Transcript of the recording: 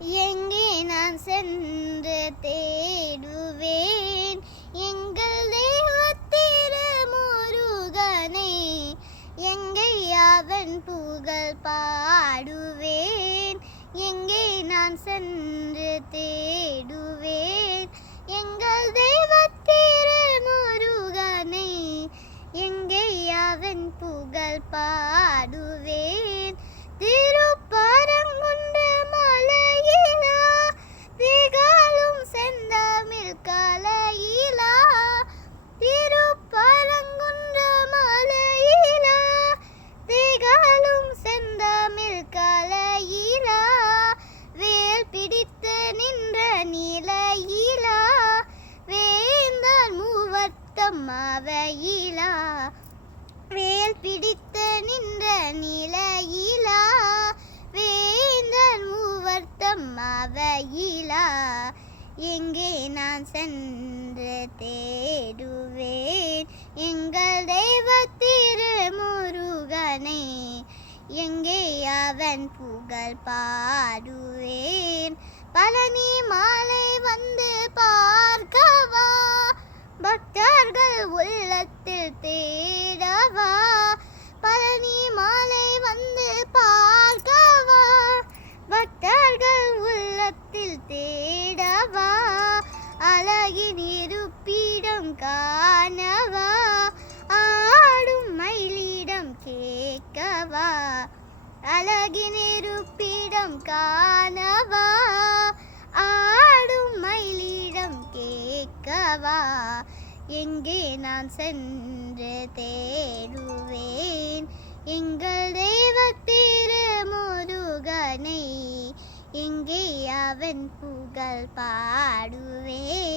எங்கே நான் சென்று தேடுவேன்? எங்கள் தெய்வத்திரு முருகனை எங்கே அவன் புகழ் பாடுவேன்? எங்கே நான் சென்று தேடுவேன்? எங்கள் தெய்வத்திரு முருகனை எங்கே அவன் புகழ் பாடுவேன்? திரு மாவையிலா வேல் பிடித்து நின்ற நிலையிலா வேந்தன் மூவர்த்தம் மாவையிலா எங்கே நான் சென்று தேடுவேன்? எங்கள் தெய்வத்திரு முருகனை எங்கே அவன் புகழ் பாடுவேன்? பழனி மாலை உள்ளத்தில் தேடவா? பழனி மாலை வந்து பார்க்கவா? பக்தர்கள் உள்ளத்தில் தேடவா? அழகின் இருப்பிடம் காணவா? ஆடும் மயிலிடம் கேட்கவா? அழகின் இருப்பிடம் காணவா? ஆடும் மயிலிடம் கேட்கவா? எங்கே நான் சென்று தேடுவேன்? எங்கள் தெய்வ முருகனை எங்கே அவன் புகழ் பாடுவேன்?